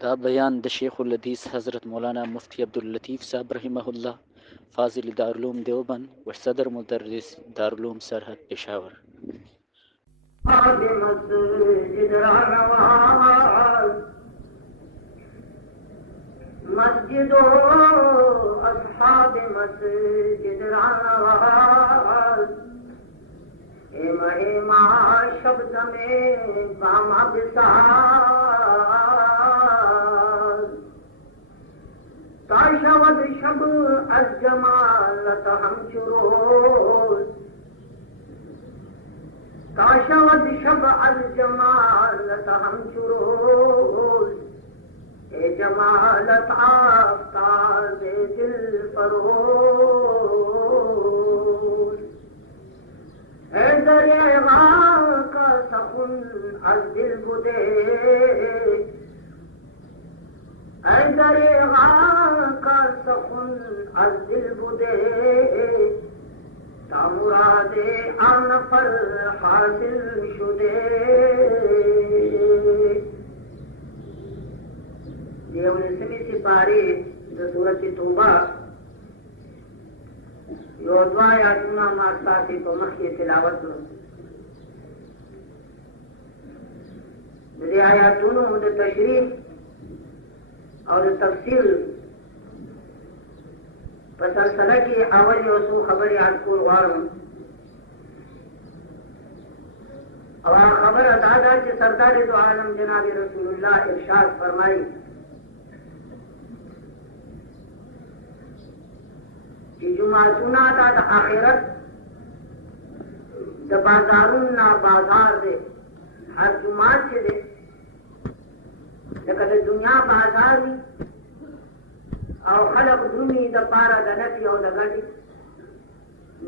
دا بیان د شیخ الحدیث حضرت مولانا مفتی عبداللطیف صاحب رحمه فاضل دارالعلوم دیوبند و صدر مدرس دارالعلوم سرحد پشاور. مسجد اصحاب مسجد رانواز ایما ایما شبد میں باما بساز تاشود شب از جمالت ہم چروز تاشود شب از جمالت ہم چروز اے جمالت آفتاب دل فروز اے دریغا کا سخن از دل بدے اے دریغا کا سخن از دل بدے تا مراد آن پر حاصل شدے. یہ 19ویں سپارے سورۃ توبہ یو دعا آیاتونه ما تاسو په مخ کې تلاوت کړو. د دې آیاتونو د تشریح او د تفسیر په سلسله کې اول یو څو خبرې یاد کول غواړم. او خبره دا ده چې سردار دو عالم جناب رسول الله ارشاد فرمایي چې جمعتونه دا د آخرت د بازارونو بازار دی. هر جمعات چې دی لکه د دنیا بازار وي او خلق دونی د پاره د نفي او د ګټې،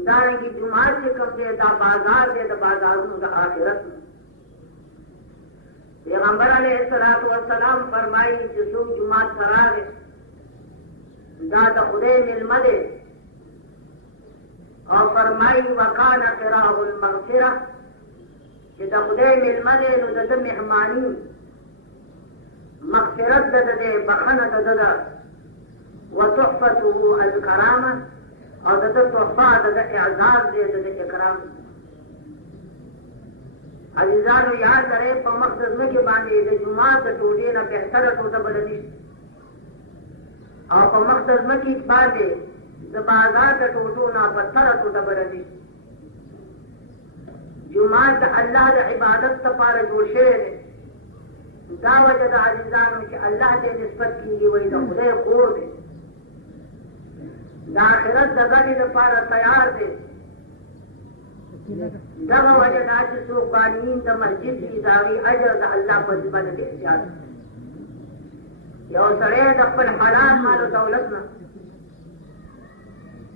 دارنګې جمعات چې کوم دی دا بازار دی د بازارونو د آخرت. پیغمبر علیه الصلاة والسلام فرمایي چې څوک جمعات ته راغی دا د خدای مېلمه دی او فرمائی وکان قراءه المغفرة چې د خدای مېلمه دی نو د ده مهماني مغفرت د ده دی، بخښنه د ده ده، وتحفته الکرامه او د ده تحفه د ده اعزاز دی، د ده اکرام. عزیزانو یاد لرئ په مخ د ځمکې باندې د جومات د ټوټې نه بهتره ټوټه بله نشته او په مخ د ځمکې باندې د بازار د ټوټو نه بدتره ټوټه بله نشته. جومات د الله د عبادت لپاره جوړ شوی دی. دا وجه د عزیزانو چې الله ته نسبت کېږي وایي د خدای کور دی، د آخرت د ګټې لپاره تیار دی. دغه وجه دا چې څوک بانیین د مسجد وي د هغې اجر د الله په ذمه د احتیاط. یو سړی د خپل حلال مال و دولت نه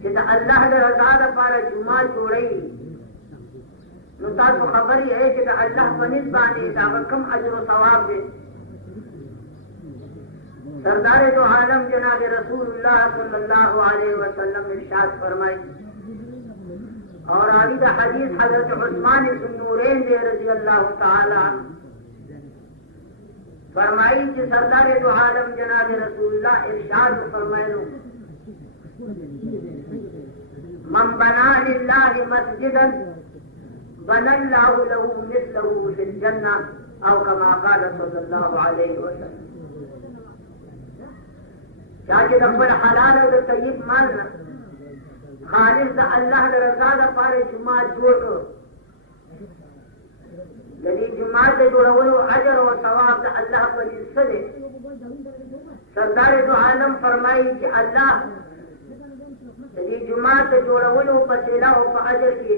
چې د الله د رضا دپاره جومات جوړوي نو تاسو خبر یې چې د الله په نس باندې د هغه کوم اجر و ثواب دی. سردار دو عالم جناب رسول الله صلی الله علیه وسلم ارشاد فرمائی اور راوی د حدیث حضرت عثمان بن نورین دی رضی اللہ تعالی عنہ فرمائی کہ سردار دو عالم جناب رسول اللہ ارشاد فرمائلو من بنا للہ مسجدا بنى الله له مثله في الجنة او كما قال صلى الله عليه وسلم. چاہے دخل حلال و طیب مال خالص دا اللہ دا رضا دا پارے جماعت جوڑ کر یعنی جماعت دا جوڑولو اجر و ثواب دا اللہ پر عزت ہے. سردار دو عالم فرمائی کہ اللہ یعنی جماعت دا جوڑولو پسیلہ و پا اجر کی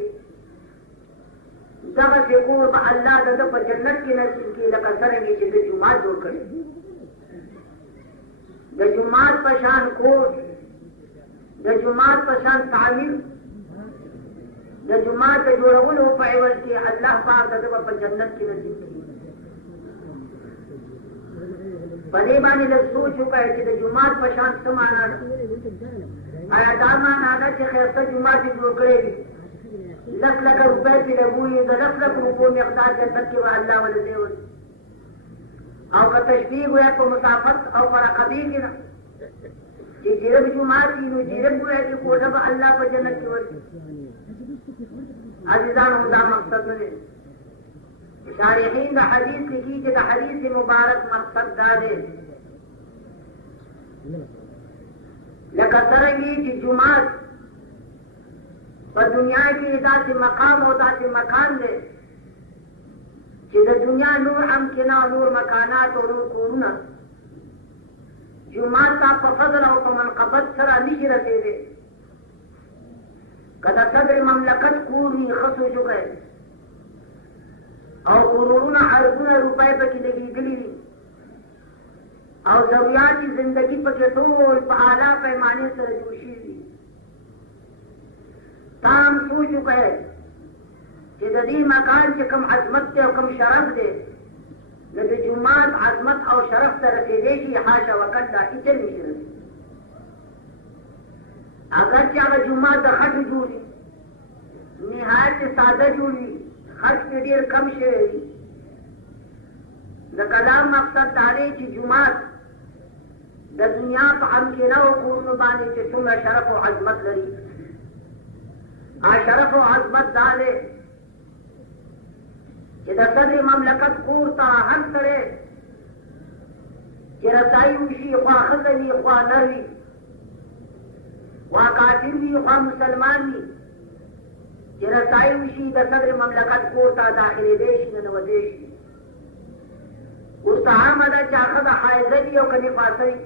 دغه کور به الله د ده په جنت کې نصیب کړي لکه څرنګه چې د جومات جوړ کړي. د جومات په شان کور، د جومات په شان تعمیر، د جومات د جوړولو په عوض کې الله پاک د ده په جنت کې نصیب کړي. په دې باندې لږ سوچ وکړئ چې د جومات په شان څه معنا ده. آیا دا معنا ده چې ښایسته جومات یې جوړ کړی وي، لک لک روپے پی لگوئی، د لک لک روپو مقدار جنت کې به الله ولدی او که تشبیه وای په مسافت او پر قبیل کې نه چې جرب جمعات نو جرب وای چې کوټه به الله په جنت کې ورکړي عزیزان هم دا مقصد نه دی شارحین دا حدیث لیکي چې دا حدیث مبارک مقصد دا دی لکه څرنګه چې جمعات په دنیا کې داسې مقام او داسې مکان دی چې د دنیا نور امکنا نور مکانات او نور کورونه جمعات ته په فضل او په منقبت سره نشي رسېدی که د صدر مملکت کور وي ښه سوچ وکړئ او کورونه اربونه روپۍ پکې لګېدلي دي او ضروریات زندگی پکې ټول په اعلی پیمانې سره جوړ شوي دي تا هم سوچ وکړئ چې د دې مکان چې کوم عظمت دی او کوم شرف دی نو د جومات عظمت او شرف ته رسېدی شي حاشا وکلا هېڅ نشي رسېدی اگر چې هغه جومات د خټو جوړ وي نهایت ساده جوړ وي خرج پې ډېر کم شوی وي د کلام مقصد دا دی چې جومات د دنیا په امکنه او کورونو باندې چې څومره شرف او عظمت لري شرف او عظمت دا دی چې د صدر مملکت کور ته هر سړی چې رسایي وشي خوا ښځه وي خوا نر وي خوا کافر وي خوا مسلمان وي چې رسایي وشي د صدر مملکت کور ته داخلېدی شي ننوتلی شي اوس ته عامه ده چې ښځه حایضه وي او که نفاسه وي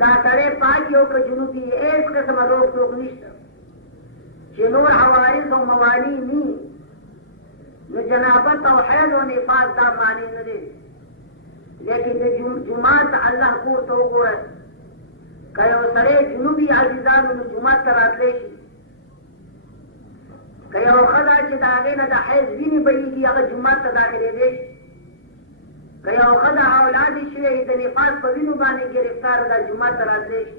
دا سړی پاک وي او که جنوب وي هېڅ قسمه روک ټوک نشته چې نور حوادث او موالي ني نو جنابت او حیض او نفاس دا معنی نه دی لیکن د جومات الله کور ته وګورئ که یو سړی جنوبي عزیزانو نو جومات ته راتلی شي که یو ښځه چې د هغې نه د حیض وینې بهیږي هغه جومات ته داخلېدی شي که یو ښځه اولاد یې شوی د نفاس په وینو باندې ګرفتاره ده جومات ته راتلی شي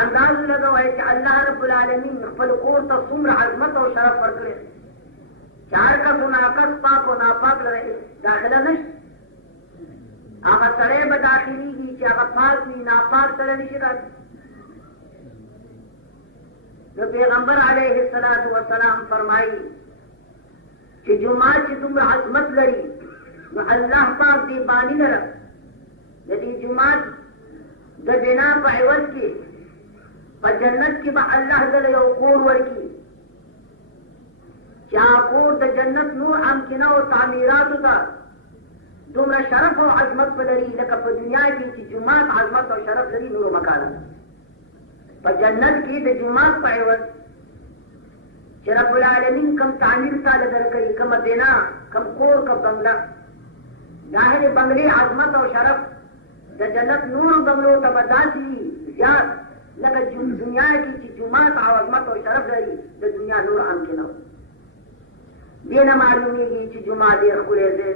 انداز لګوئ چې الله رب العالمین خپل کور ته څومره عظمت او شرف ورکړی چې هر کس و ناکس پاک و ناپاک لره داخله نشته هغه سړی به داخلېږي چې هغه پاک وي ناپاک سره نشي راتلی نو پیغمبر علیه الصلاة والسلام فرمایي چې جومات چې دومره عظمت لري نو الله پاک دې بانی لره د دې جومات د بنا په عوض کې په جنت کې به الله دله یو کور ورکړي چې هغه کور د جنت نور امکنه او تعمیراتو ته دومره شرف او عظمت به لري لکه په دنیا کې چې جومات عظمت او شرف لري نورو مکانو په جنت کې د جومات په عوض چې رب العالمین کم تعمیر تاله درکوي کومه بنا کم کور کم بنگله ظاهر بنگلې عظمت او شرف د جنت نورو بنگلو ته به داسې زیات لکه دنیا کې چې جومات او عظمت او شرف لري د دنیا نور امکنه دې نه معلومیږي چې جومات ډېر ښکلی دی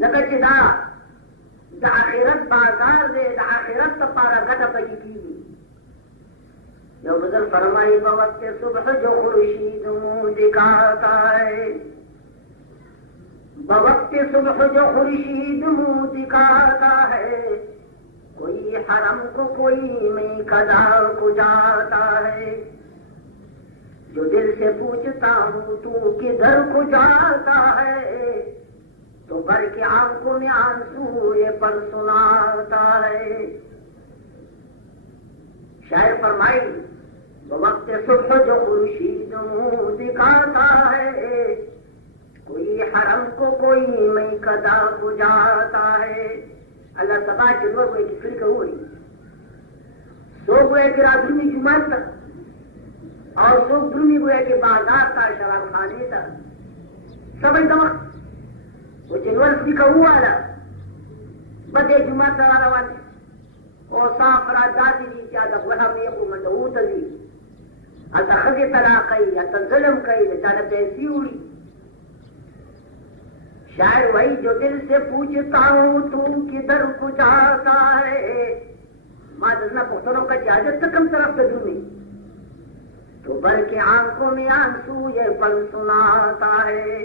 ځکه چې دا د آخرت بازار دی د آخرت لپاره ګټه پکې کېږي یو بزرگ فرمائی بوقت صبح جو خورشید منہ دکھاتا ہے بوقت صبح جو خورشید منہ دکھاتا ہے کوئی حرم کو کوئی میں قضا کو جاتا ہے جو دل سے پوچھتا ہوں تو کدھر کو جاتا ہے تو بھر کے آنکھوں میں آنسو یہ پل سناتا ہے شاعر فرمائی وقت صبح جو خورشید منہ دکھاتا ہے کوئی حرم کو کوئی میں قضا کو جاتا ہے اللہ سبا جلوہ کوئی کفر کا ہوئی سو گوئے کہ راتونی جمعات تک اور سو درونی گوئے کہ بازار تا شراب خانے تا سب ایدما وہ جلوہ سبی کا ہوا ہے بدے جمعات تا روانی اور صاف راداتی دی چاہتا وحر نیقو مندہوتا دی اتا خزی طلاقی اتا ظلم کئی چاہتا پیسی ہوئی شاعر وہی جو دل سے پوچھتا ہوں تو کدھر کو جاتا ہے ماں دزنا پختنوں کا اجازت کم طرف تدونی تو بلکہ آنکھوں میں آنسو یہ پل سناتا ہے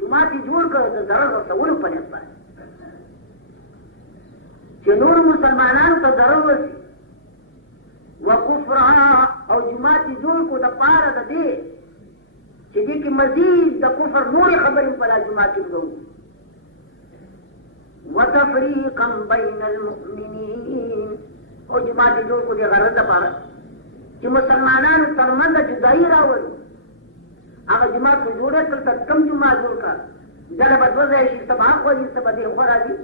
جماعتي جوړ کړ د ضرر رسولو په نیت باندې چې نور مسلمانانو ته ضرر ورسي وکفرها او جماعتي جوړ کړو د پاره د دې چې دې کې مزید د کفر نورې خبرې په لا جماعت کې وګورو وتفريقا بين المؤمنين او جماعت جوړ کړو د غرض لپاره چې مسلمانانو ترمنځ جدایي راوړي هغه جماعت کو جوړه تل کم جماعت جوړ کړ ځله بدوځي شي سبا خو دې سبا دې خو راځي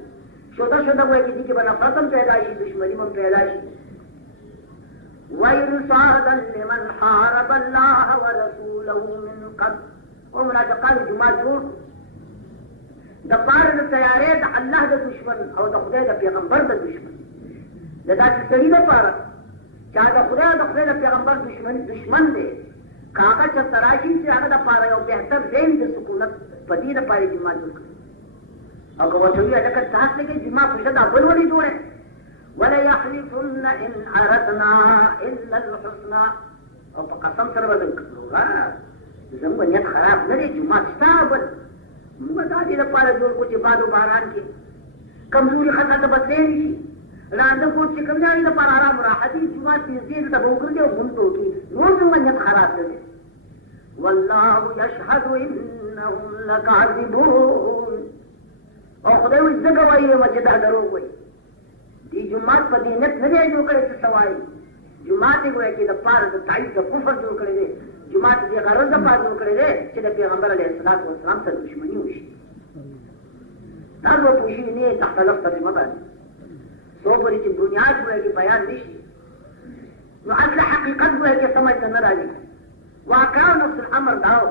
شودا وایي چې دې کې بنا فتم پیدا شي دشمنی هم پیدا شي وَإِرْصَادًا لِمَنْ حَارَبَ اللَّهَ وَرَسُولَهُ مِنْ قَبْلُ ومنافقان جماعت جوړ د پاره د تیارې د الله د دشمن او د خدای د پیغمبر د دشمن د داسې سړي لپاره چې د خدای د پیغمبر دشمن دی کاغه چې تراشي چې هغه د پاره یو بهتر ذهن د سکونت په دې لپاره جماعت جوړ کړ او کومه چې هغه تاسو کې جماعت په شته بل ولې جوړه ولا يحلفن إن أردنا إلا الحسنى او په قسم سره بدل کړو زموږ نیت خراب نه دی جماعت ستابل موږ دا دې لپاره جوړ کو چې بادو باران کې کمزوري خطر ته بدلې نشي لاندې کو چې کوم ځای لپاره آرام راحتي جماعت دې ته به وګورئ او موږ ته کې نور زموږ نیت خراب نه دی والله يشهد إنهم لكاذبون او خدای وي څنګه وایي چې دا دروغ وایي دی جماعت په دې نیت نه دی جوړ کړی څه سوای جماعت یې وایي چې د پاره د تایید د کفر جوړ کړی دی جماعت دې غرض د پاره جوړ کړی دی چې د پیغمبر علیه السلام سره دښمني وشي دا نو پوښي نه تحت لفظ ترجمه باندې څو پرې چې دنیا کې بیان نشي نو اصل حقیقت وایي چې سمجھ نه راځي واقع نفس الامر داو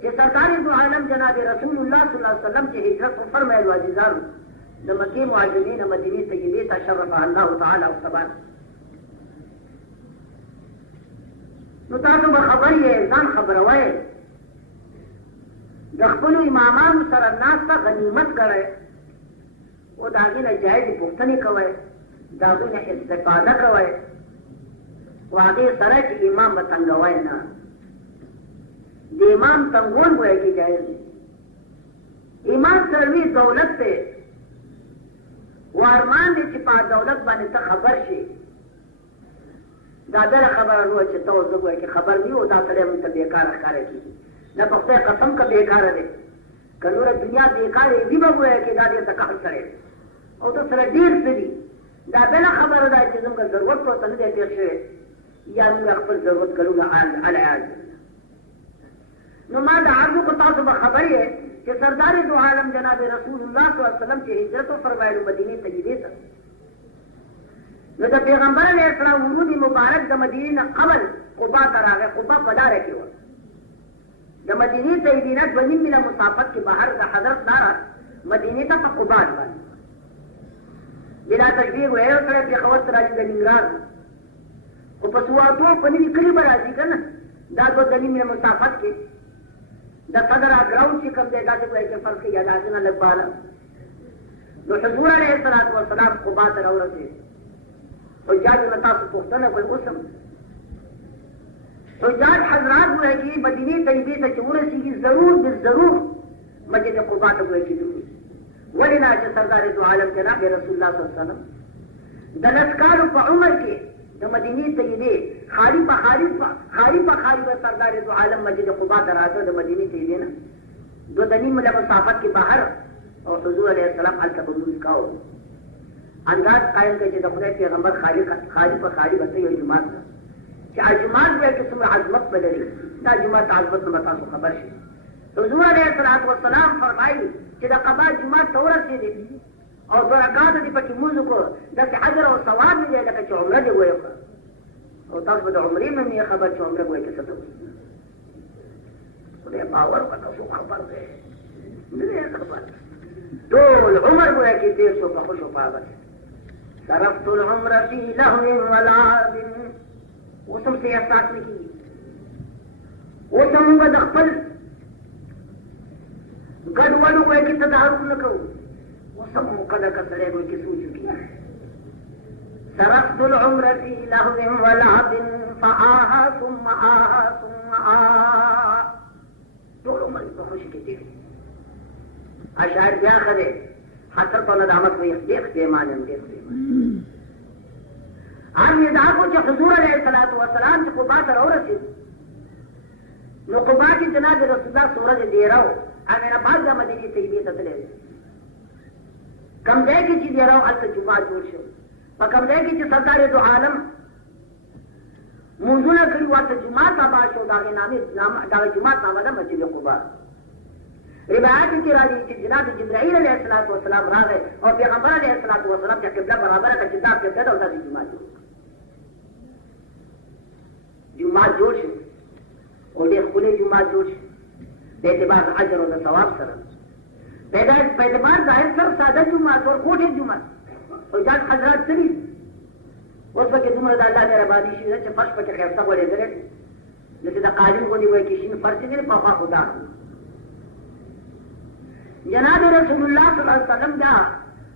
چې سرکار دو عالم جناب رسول الله صلی الله علیه وسلم چې هجرت فرمایل عزیزانو د مکې مهاجرین مدینې طیبې ته شرفها الله تعالی او ثبات نو تاسو به خبر یې ځان خبروئ د خپلو امامانو سره ناسته غنیمت ګڼئ او د هغې نه جایزې پوښتنې کوئ د هغوی نه استفاده کوئ او هغې سره چې امام به تنګوئ نه د امام تنګول ګویا کې جایز دی امام سروي دولت دی وارمان دی چې په دولت باندې ته خبر شي دا دله خبره نو چې ته اوس وایې چې خبر نه و دا سړی موږ ته بېکاره ښکاره کېږي نه په خدای قسم که بېکاره دی که نوره دنیا بېکاره وي به وایه چې دا ډېر تکړه سړی او ته سره ډېر څه دي دا بله خبره ده چې زموږ ضرورت ورته نه دی پېښ شوی یا موږ خپل ضرورت کلونه العیاذ نو ما دا عرضو کو تاسو به خبر یې چې سردار دو عالم جناب رسول الله صلی الله علیه وسلم چې هجرت فرمایلو مدینې طیبې ته نو د پیغمبر علیه السلام ورود مبارک د مدینې نه قبل قبا ته راغی قبا په لاره کې وه د مدینې طیبې نه 2.5 میله مسافت کې بهر د حضرت لاره مدینې ته په قبا باندې بلا تشبیه ویل سره پېښور ته راځي د ننګرهار خو په سواتو په نوي کلي به راځي که نه دا 2.5 میله مسافت کې د صدر اګراوند چې کوم دی داسې وایي چې فرق یا د هغې نه لږ بالا نو حضور علیه الصلاة والسلام قبا ته راورسېد حجاجو نه تاسو پوښتنه کوئ اوس هم حجاج حضرات وایي چې مدینې طیبې ته چې ورسېږي ضرور بالضرور مسجد قبا ته وایي چې ضرور ولې نه چې سردار دو عالم جناب رسول الله صلی الله علیه وسلم د لس کالو په عمر کې د مدینې طیبې خالی په خالی به سردار دو عالم مسجد قبا ته راته د مدینې طیبې نه 2.5 میله مسافت کې بهر او حضور علیه السلام هلته به لمونځ کاوه انداز قائم کړي چې د خدای پیغمبر خالی په خالی به ته یو جومات ده چې هغه جومات بیا چې څومره عظمت به لري دا جومات عظمت نه به تاسو خبر شي حضور علیه السلام فرمایي چې د قبا جومات ته ورسېدې او 2 رکعاته دې پکې لمونځ وکړو داسې اجر او ثواب دې دی لکه چې عمره دې وکړه او تاسو به د عمرې نه نه خبر چې عمره وایي څه ته خدای باور په تاسو خبر دی نه دی خبر ټول عمر وایي چې تېر شو په خوشو پابه صرفت العمر في لهو ولعب اوس هم څه احساس نه کېږي اوس هم موږ د خپل ګډوډو وایي چې تدارک نه کوو وسم قدر كسره کوئی کسو چکی صرفت العمر في لهو ولعب فآها ثم آها ثم آها طول عمر خوش کی تھی اشعار بیا خدے حسرت و ندامت میں دیکھتے مانم دیکھتے آپ یہ دعا کو حضور علیہ الصلوۃ والسلام سے قبا تر اور رسید نو قبا کی جناب رسول اللہ سورج دے رہا ہو میرا بعض مدینی طیبہ تتلے کم دے کی چیز دے رہا ہو الت جمعہ جوڑ شو اور کم دے کی چیز سردار دو عالم منزولہ کری وقت جمعہ تابا شو داغی نامی داغی جمعہ نامہ دا مسجد قبا روایات کی راضی کہ جناب جبرائیل علیہ السلام راہ ہے اور پیغمبر علیہ السلام کا قبلہ برابر ہے کہ جناب قبلہ ہوتا ہے جمعہ جوڑ شو اور یہ کھلے جمعہ جوڑ شو بے اعتبار اجر و ثواب سر بے اعتبار ظاہر سر سادہ جمعہ اور کوٹھے جمعہ اور جان حضرات سری اس وقت تمہارا اللہ میرا بادی شیر ہے فرش پر خیفتہ بولے گرے جیسے دا قالین کو نہیں ہوئے کسی نے فرش دے پاپا خدا جناب رسول اللہ صلی اللہ علیہ وسلم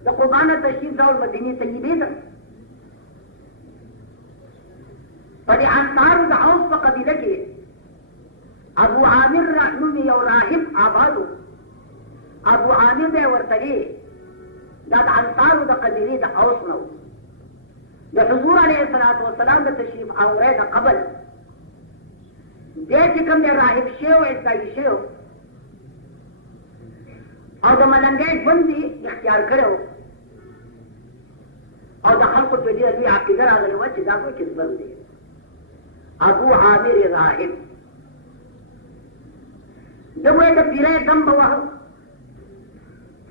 دا قربان تشریف دا مدینی طیبہ دا پڑی انصار دا حوص پا قبیلہ کے ابو عامر رحنومی اور راہب آبادو ابو عامر دے ورطلی دا انصار دا قبیلی دا حوص نو دا حضور علیہ السلام دا تشریف آورے دا قبل دے چکم دے راہب شیو اتائی شیو اور دا ملنگیش بندی اختیار کرو اور دا خلق پیدی رضی آپ کی ذرا آگلے وچی دا کوئی کس بندی ابو عامر راہب جب وہ ایک پیرے دم بواہ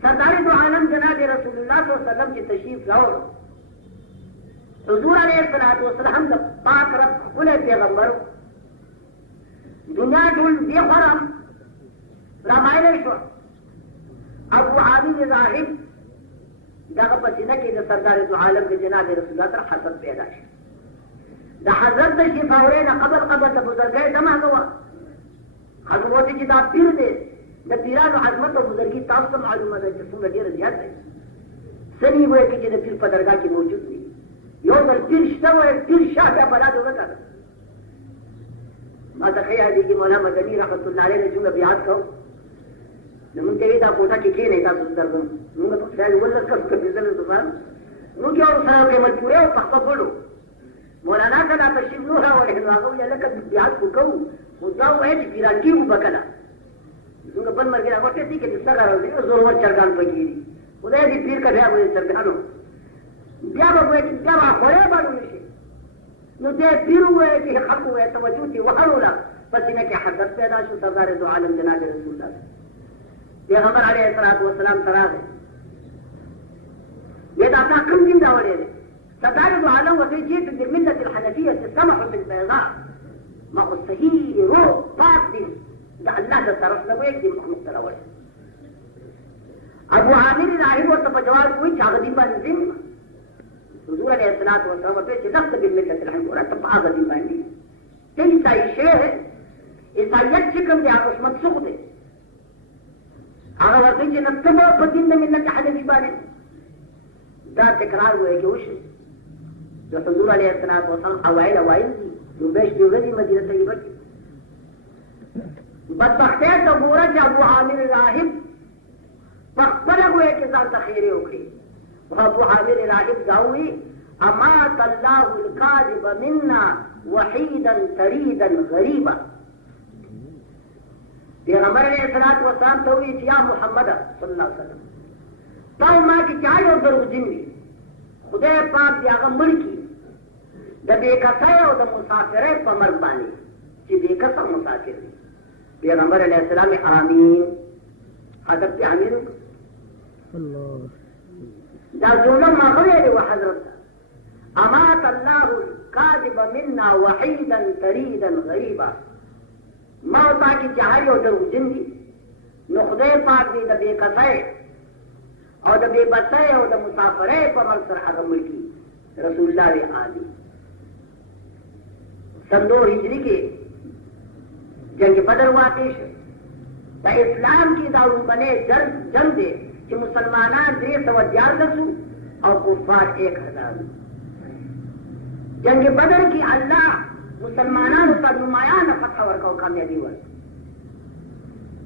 سردار دو عالم جناب رسول اللہ صلی اللہ علیہ وسلم کی تشریف لاؤ حضور علیہ السلام دا پاک رب کلے پیغمبر دنیا ڈھول دی خورم رامائن شو ابو عامر راہب جگہ پسینہ کی دا سردار دو عالم کے جناب رسول اللہ صلی حسد پیدا ہے دا حضرت دا شفاورے دا قبل دا بزرگے دمہ گوا حضرت کی دا پیر دے دا پیران عظمت و بزرگی تاپ سے معلوم ہے جسوں میں دیر زیاد ہے سنی ہوئے کہ جنہ پیر پدرگاہ کی موجود نہیں یو در پیر شتا ہوئے پیر شاہ کیا بنا دو گا ما تخیہ دی کہ مولا مدنی رحمت اللہ علیہ نے چونگا بیعات کہو نمون تیوی دا کوٹا کی کھینے تا سندر دن نمونگا تو خیال ولد کس کر بیزل سبحان نمون کیا اور سنو کے مجبورے ہو تخفہ بولو مولانا کا لا تشریف نو ہے اور احضاغو یا لکا بیعات کو کہو مدعو ہے چی پیران کی ہوں بکلا نمونگا بن مرگینا وقتے تھی کہ جس سر رہا ہوتے زورور چرگان پکی دی خدا دی پیر کا بیا ہوئے چرگانو بیا بگوئے کہ بیا خوڑے بانو نشے نو دے پیر ہوئے کہ خلق ہوئے توجہ تھی وحرولا پس انہیں کہ حدث پیدا شو سردار دو عالم جناب رسول اللہ پیغمبر علیہ السلام تراغ ہے یہ داتا کم دن داولے دے سردار دو عالم وزی جیت در ملت الحنفیہ سمح بالبیضاء ما هو صحیح روح پاک دن دا اللہ دا طرف لگو ایک دن محمد تراولے ابو عامر راہب و تفجوال کوئی چاگدی بانزم حضور علیہ السلام وزی لفظ بالملت الحنفیہ تب آگدی بانزم تیل عیسائی شیح ہے عیسائیت چکم دے آگوش منسوخ دے آگا ورطی چی نتبا پا دین دا ملت حنفی بانے دا تکرار ہوئے کہ وش جو حضور علیہ السلام اوائل دی جو بیش دیوزی مدینہ طیبہ کی بدبختیت ابورا جا ابو عامر راہب فقبل ہوئے کہ ذات خیرے اکڑی ابو عامر راہب داوئی امات اللہ القاذب منا وحیدا تریدا غریبا پیغمبر علیہ السلام توئی یا محمد صلی اللہ علیہ وسلم تاو ماں کی چاہی اور دروغ جنوی خدا پاک دیاغا ملکی دا بے کسائے اور دا مسافرے پا مرگ بانی چی بے کسا مسافر دی پیغمبر علیہ السلام آمین حضرت پہ آمین دا ظلم مغرے دی و حضرت امات اللہ القاذب منا وحیدا تریدا غریبا موتا کی چاہی اور دروغ جنوی نخدے پاک دی دا بے کسائے اور دا بے بسائے اور دا مسافرے پا مرگ سر حضر ملکی رسول اللہ علیہ آدھی سن 2 ہجری کے جنگ بدر واقع تا اسلام کی دارو بنے جنگ دے کہ مسلمانان 311 اور کفار 1000 جنگ بدر کی اللہ مسلمانان پر نمایاں فتح ورکا کامیابی ورکا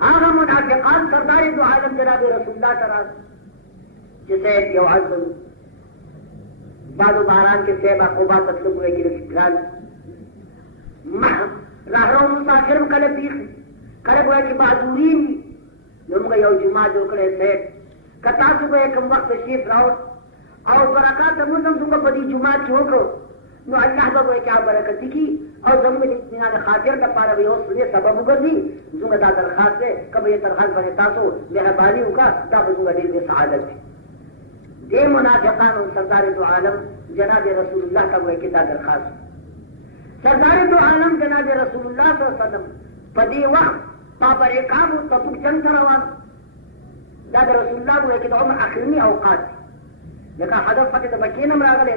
هغه منافقان سردار دو عالم جناب رسول الله تعالی چې سید یو عزم بعد باران کې سیب عقوبات تطلب ہوئے کہ رسول راهرو مسافر کله پیخ کله وای چې بازورین نو موږ یو جمعه جوړ کړې سید کتا څه به کوم وخت شي راو او برکات موږ څنګه په دې جمعه کې وکړو نو الله به وای چې برکت کی او زموږ د اطمینان خاطر د پاره به اوس دې سبب وګرځي زموږ دا درخواست ده کبه یې درخواست باندې تاسو مهرباني وکړه دا به زموږ دې سعادت وي دې منافقانو سردار دو عالم جناب رسول الله کا وای کې دا درخواست سردار دو عالم جناب رسول الله صلی الله علیه وسلم په دې وخت په رقاب او تبوک جنگ روان دا رسول الله وای کې د عمر اخرنی اوقات لکه هدف پکې د مکې نه راغلی